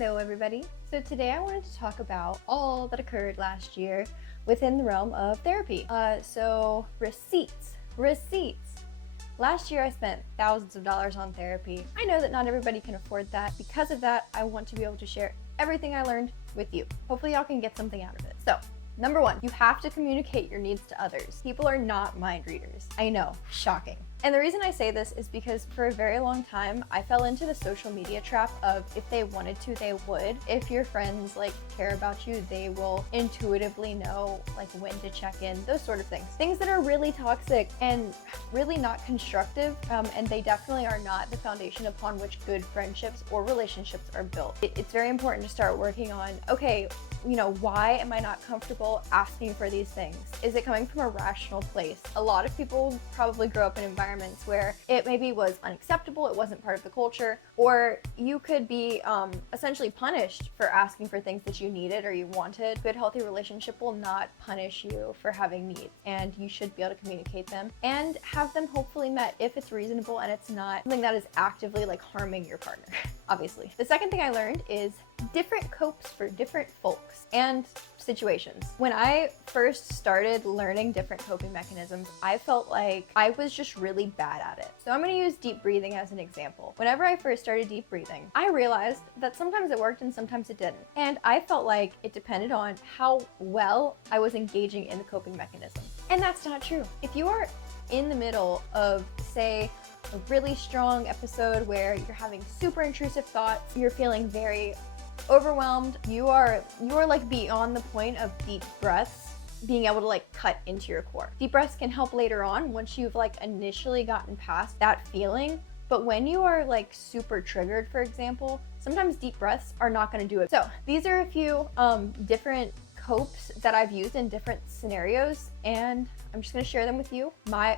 Hello everybody. So today I wanted to talk about all that occurred last year within the realm of therapy. So receipts. Last year I spent thousands of dollars on therapy. I know that not everybody can afford that. Because of that, I want to be able to share everything I learned with you. Hopefully y'all can get something out of it. So, number one, you have to communicate your needs to others. People are not mind readers. I know, shocking. And the reason I say this is because for a very long time, I fell into the social media trap of if they wanted to, they would. If your friends care about you, they will intuitively know when to check in, those sort of things. Things that are really toxic and really not constructive, and they definitely are not the foundation upon which good friendships or relationships are built. It's very important to start working on, okay, why am I not comfortable asking for these things? Is it coming from a rational place? A lot of people probably grow up in environments where it maybe was unacceptable, it wasn't part of the culture, or you could be essentially punished for asking for things that you needed or you wanted. A good, healthy relationship will not punish you for having needs, and you should be able to communicate them and have them hopefully met if it's reasonable and it's not something that is actively harming your partner, obviously. The second thing I learned is different copes for different folks and situations. When I first started learning different coping mechanisms, I felt like I was just really bad at it. So I'm going to use deep breathing as an example. Whenever I first started deep breathing, I realized that sometimes it worked and sometimes it didn't. And I felt like it depended on how well I was engaging in the coping mechanism. And that's not true. If you are in the middle of, say, a really strong episode where you're having super intrusive thoughts, you're feeling very overwhelmed, you are beyond the point of deep breaths being able to cut into your core. Deep breaths can help later on once you've initially gotten past that feeling, but when you are super triggered, for example, sometimes deep breaths are not going to do it. So these are a few different copes that I've used in different scenarios, and I'm just going to share them with you.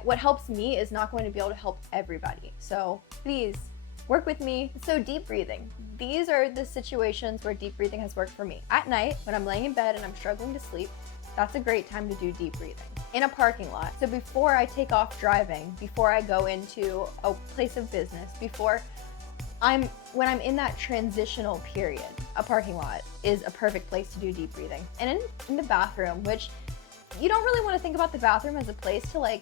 What helps me is not going to be able to help everybody, so please work with me. So deep breathing. These are the situations where deep breathing has worked for me. At night, when I'm laying in bed and I'm struggling to sleep, that's a great time to do deep breathing. In a parking lot. So before I take off driving, before I go into a place of business, when I'm in that transitional period, a parking lot is a perfect place to do deep breathing. And in the bathroom, which you don't really want to think about the bathroom as a place to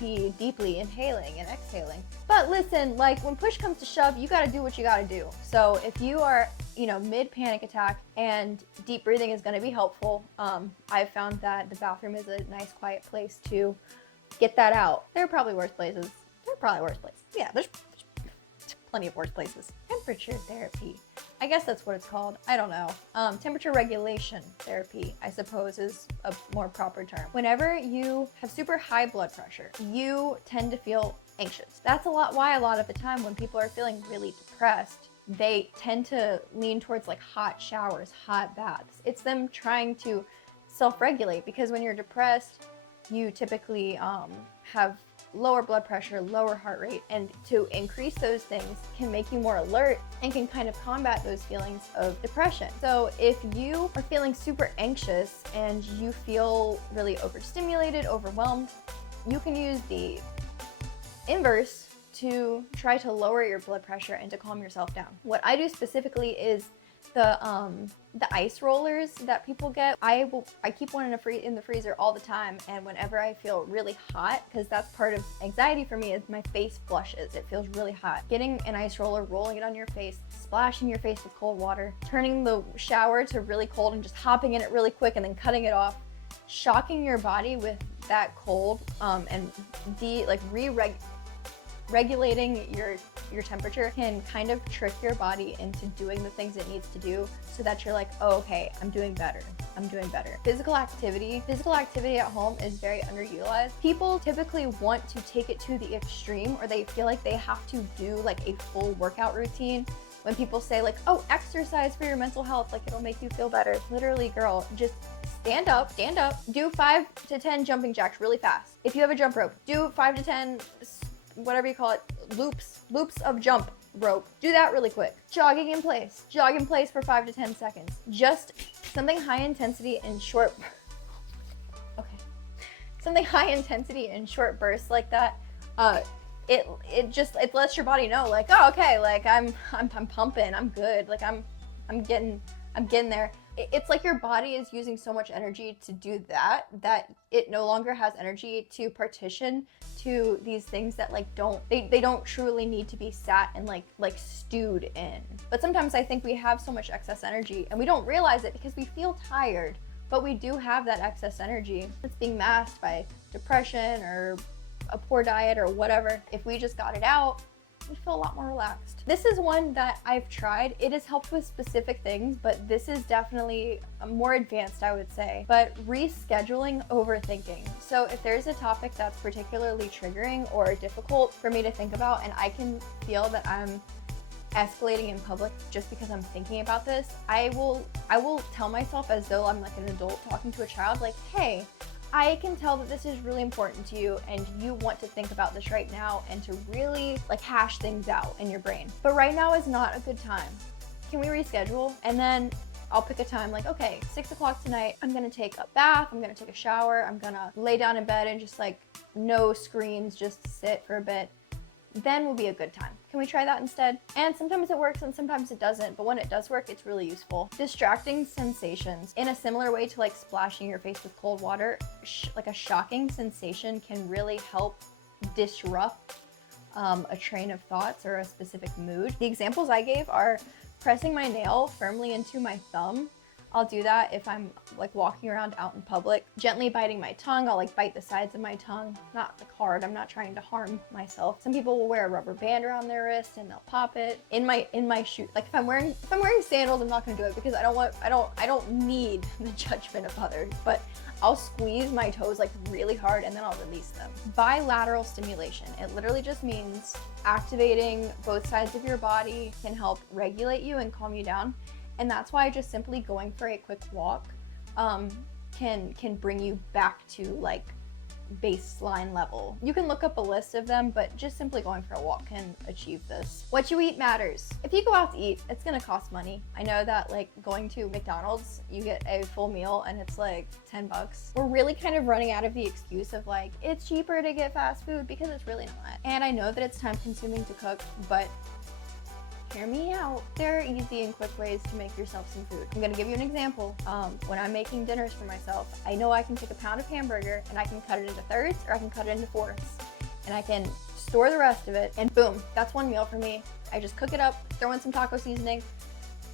be deeply inhaling and exhaling. But listen, when push comes to shove, you gotta do what you gotta do. So if you are, mid panic attack and deep breathing is gonna be helpful, I've found that the bathroom is a nice quiet place to get that out. There are probably worse places. Yeah, there's plenty of worse places. Temperature therapy. I guess that's what it's called. I don't know. Temperature regulation therapy, I suppose, is a more proper term. Whenever you have super high blood pressure, you tend to feel anxious. That's why a lot of the time when people are feeling really depressed, they tend to lean towards hot showers, hot baths. It's them trying to self-regulate, because when you're depressed, you typically have lower blood pressure, lower heart rate, and to increase those things can make you more alert and can kind of combat those feelings of depression. So if you are feeling super anxious and you feel really overstimulated, overwhelmed, you can use the inverse to try to lower your blood pressure and to calm yourself down. What I do specifically is the ice rollers that people get. I keep one in the freezer all the time, and whenever I feel really hot, because that's part of anxiety for me, is my face flushes. It feels really hot. Getting an ice roller, rolling it on your face, splashing your face with cold water, turning the shower to really cold and just hopping in it really quick and then cutting it off, shocking your body with that cold, and regulating your temperature can kind of trick your body into doing the things it needs to do, so that you're oh, okay, I'm doing better. Physical activity at home is very underutilized. People typically want to take it to the extreme, or they feel like they have to do a full workout routine. When people say oh, exercise for your mental health, it'll make you feel better. Literally, girl, just stand up, do 5 to 10 jumping jacks really fast. If you have a jump rope, do 5 to 10 whatever you call it, loops of jump rope. Do that really quick. Jogging in place for 5 to 10 seconds. Just something high intensity and short. Okay. Something high intensity and short bursts like that. It lets your body know oh, okay, I'm pumping, I'm good, I'm I'm getting there. It's like your body is using so much energy to do that it no longer has energy to partition to these things that like they don't truly need to be sat and like stewed in. But sometimes I think we have so much excess energy and we don't realize it because we feel tired, but we do have that excess energy that's being masked by depression or a poor diet or whatever. If we just got it out, we feel a lot more relaxed. This is one that I've tried. It has helped with specific things, but this is definitely more advanced, I would say. But rescheduling overthinking. So if there's a topic that's particularly triggering or difficult for me to think about, and I can feel that I'm escalating in public just because I'm thinking about this, I will tell myself as though I'm like an adult talking to a child, like, hey, I can tell that this is really important to you and you want to think about this right now and to really like hash things out in your brain. But right now is not a good time. Can we reschedule? And then I'll pick a time like, okay, 6 o'clock tonight, I'm gonna take a bath, I'm gonna take a shower, I'm gonna lay down in bed and just like no screens, just sit for a bit. Then will be a good time. Can we try that instead? And sometimes it works and sometimes it doesn't, but when it does work, it's really useful. Distracting sensations. In a similar way to like splashing your face with cold water, like a shocking sensation can really help disrupt a train of thoughts or a specific mood. The examples I gave are pressing my nail firmly into my thumb. I'll do that if I'm like walking around out in public. Gently biting my tongue, I'll like bite the sides of my tongue. Not like hard, I'm not trying to harm myself. Some people will wear a rubber band around their wrist and they'll pop it. In my shoe, like if I'm wearing sandals, I'm not gonna do it because I don't need the judgment of others. But I'll squeeze my toes like really hard and then I'll release them. Bilateral stimulation. It literally just means activating both sides of your body can help regulate you and calm you down. And that's why just simply going for a quick walk can bring you back to like baseline level. You can look up a list of them, but just simply going for a walk can achieve this. What you eat matters. If you go out to eat, it's gonna cost money. I know that like going to McDonald's, you get a full meal and it's like 10 bucks. We're really kind of running out of the excuse of like, it's cheaper to get fast food because it's really not. And I know that it's time consuming to cook, but hear me out. There are easy and quick ways to make yourself some food. I'm gonna give you an example. When I'm making dinners for myself, I know I can take a pound of hamburger and I can cut it into thirds or I can cut it into fourths. And I can store the rest of it and boom, that's one meal for me. I just cook it up, throw in some taco seasoning,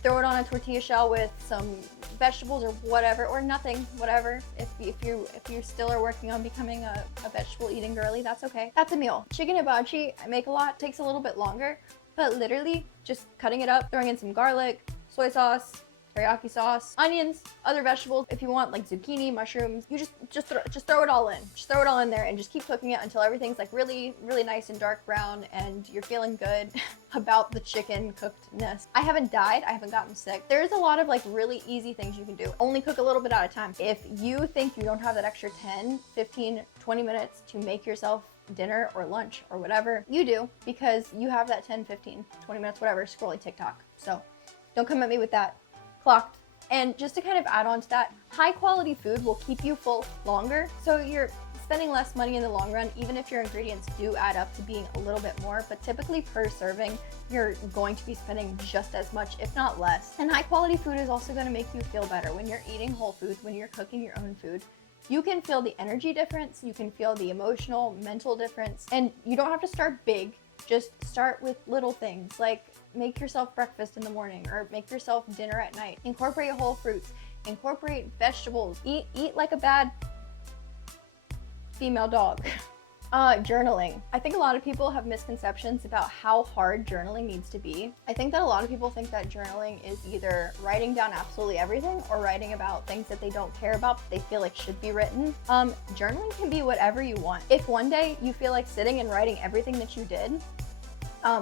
throw it on a tortilla shell with some vegetables or whatever, or nothing, whatever. If you still are working on becoming a vegetable eating girly, that's okay. That's a meal. Chicken hibachi, I make a lot, takes a little bit longer, but literally just cutting it up, throwing in some garlic, soy sauce, teriyaki sauce, onions, other vegetables. If you want like zucchini, mushrooms, you just throw it all in. Just throw it all in there and just keep cooking it until everything's like really, really nice and dark brown and you're feeling good about the chicken cookedness. I haven't died, I haven't gotten sick. There's a lot of like really easy things you can do. Only cook a little bit at a time. If you think you don't have that extra 10, 15, 20 minutes to make yourself dinner or lunch or whatever, you do, because you have that 10, 15, 20 minutes, whatever, scrolling TikTok. So don't come at me with that. Clocked. And just to kind of add on to that, high quality food will keep you full longer. So you're spending less money in the long run, even if your ingredients do add up to being a little bit more, but typically per serving, you're going to be spending just as much, if not less. And high quality food is also going to make you feel better. When you're eating whole foods, when you're cooking your own food, you can feel the energy difference, you can feel the emotional, mental difference, and you don't have to start big. Just start with little things like make yourself breakfast in the morning or make yourself dinner at night. Incorporate whole fruits, incorporate vegetables, eat like a bad female dog. Journaling. I think a lot of people have misconceptions about how hard journaling needs to be. I think that a lot of people think that journaling is either writing down absolutely everything or writing about things that they don't care about but they feel like should be written. Journaling can be whatever you want. If one day you feel like sitting and writing everything that you did,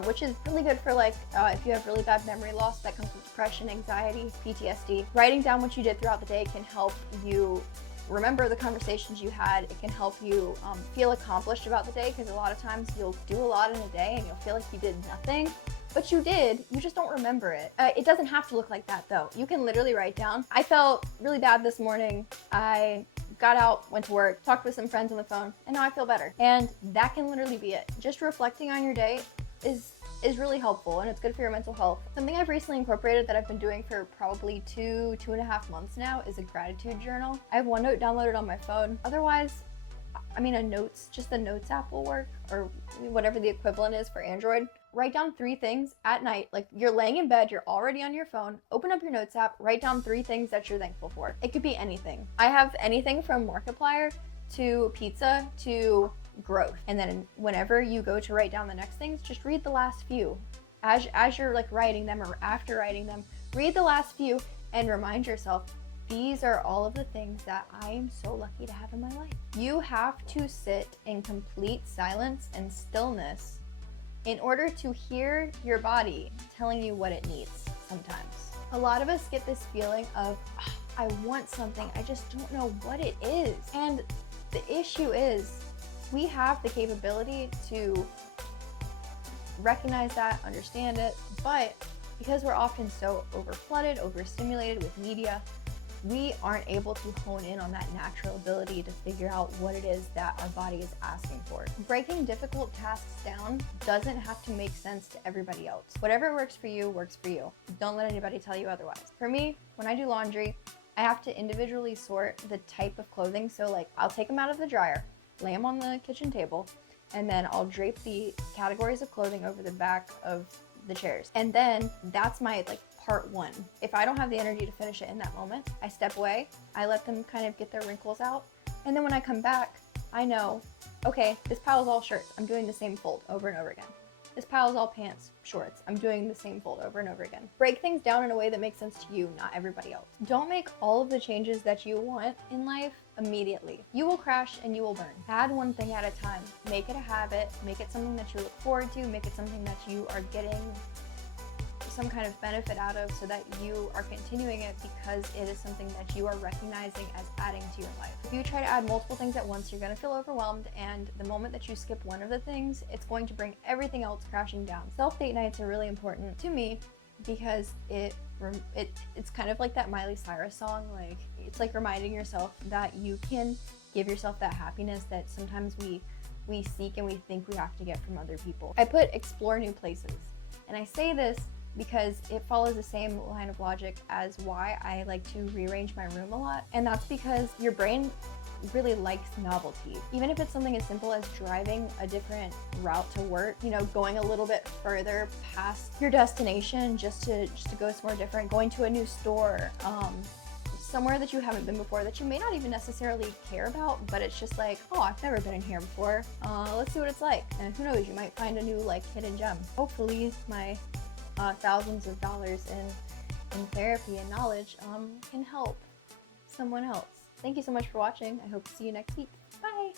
which is really good for like if you have really bad memory loss that comes with depression, anxiety, PTSD. Writing down what you did throughout the day can help you remember the conversations you had. It can help you feel accomplished about the day, because a lot of times you'll do a lot in a day and you'll feel like you did nothing, but you did, you just don't remember it. It doesn't have to look like that though. You can literally write down, I felt really bad this morning. I got out, went to work, talked with some friends on the phone, and now I feel better. And that can literally be it. Just reflecting on your day is is really helpful and it's good for your mental health. Something I've recently incorporated that I've been doing for probably 2.5 months now is a gratitude journal. I have OneNote downloaded on my phone. Otherwise, I mean, just the Notes app will work, or whatever the equivalent is for Android. Write down 3 things at night. Like, you're laying in bed, you're already on your phone, open up your Notes app, write down 3 things that you're thankful for. It could be anything. I have anything from Markiplier to pizza to growth. And then whenever you go to write down the next things, just read the last few. As you're like writing them, or after writing them, read the last few and remind yourself, these are all of the things that I am so lucky to have in my life. You have to sit in complete silence and stillness in order to hear your body telling you what it needs sometimes. A lot of us get this feeling of, oh, I want something, I just don't know what it is. And the issue is, we have the capability to recognize that, understand it, but because we're often so overflooded, overstimulated with media, we aren't able to hone in on that natural ability to figure out what it is that our body is asking for. Breaking difficult tasks down doesn't have to make sense to everybody else. Whatever works for you, works for you. Don't let anybody tell you otherwise. For me, when I do laundry, I have to individually sort the type of clothing. So like, I'll take them out of the dryer, lay them on the kitchen table, and then I'll drape the categories of clothing over the back of the chairs. And then that's my part 1. If I don't have the energy to finish it in that moment, I step away, I let them kind of get their wrinkles out, and then when I come back, I know, okay, this pile is all shirts, I'm doing the same fold over and over again. This pile is all pants, shorts, I'm doing the same fold over and over again. Break things down in a way that makes sense to you, not everybody else. Don't make all of the changes that you want in life immediately. You will crash and you will burn. Add one thing at a time. Make it a habit, make it something that you look forward to, make it something that you are getting some kind of benefit out of, so that you are continuing it because it is something that you are recognizing as adding to your life. If you try to add multiple things at once, you're going to feel overwhelmed, and the moment that you skip one of the things, it's going to bring everything else crashing down. Self-date nights are really important to me because it's kind of like that Miley Cyrus song. Like, it's like reminding yourself that you can give yourself that happiness that sometimes we seek and we think we have to get from other people. I put explore new places, and I say this because it follows the same line of logic as why I like to rearrange my room a lot. And that's because your brain really likes novelty. Even if it's something as simple as driving a different route to work, going a little bit further past your destination just to go somewhere different, going to a new store, somewhere that you haven't been before, that you may not even necessarily care about, but it's just like, oh, I've never been in here before. Let's see what it's like. And who knows, you might find a new hidden gem. Hopefully my thousands of dollars in therapy and knowledge can help someone else. Thank you so much for watching. I hope to see you next week. Bye!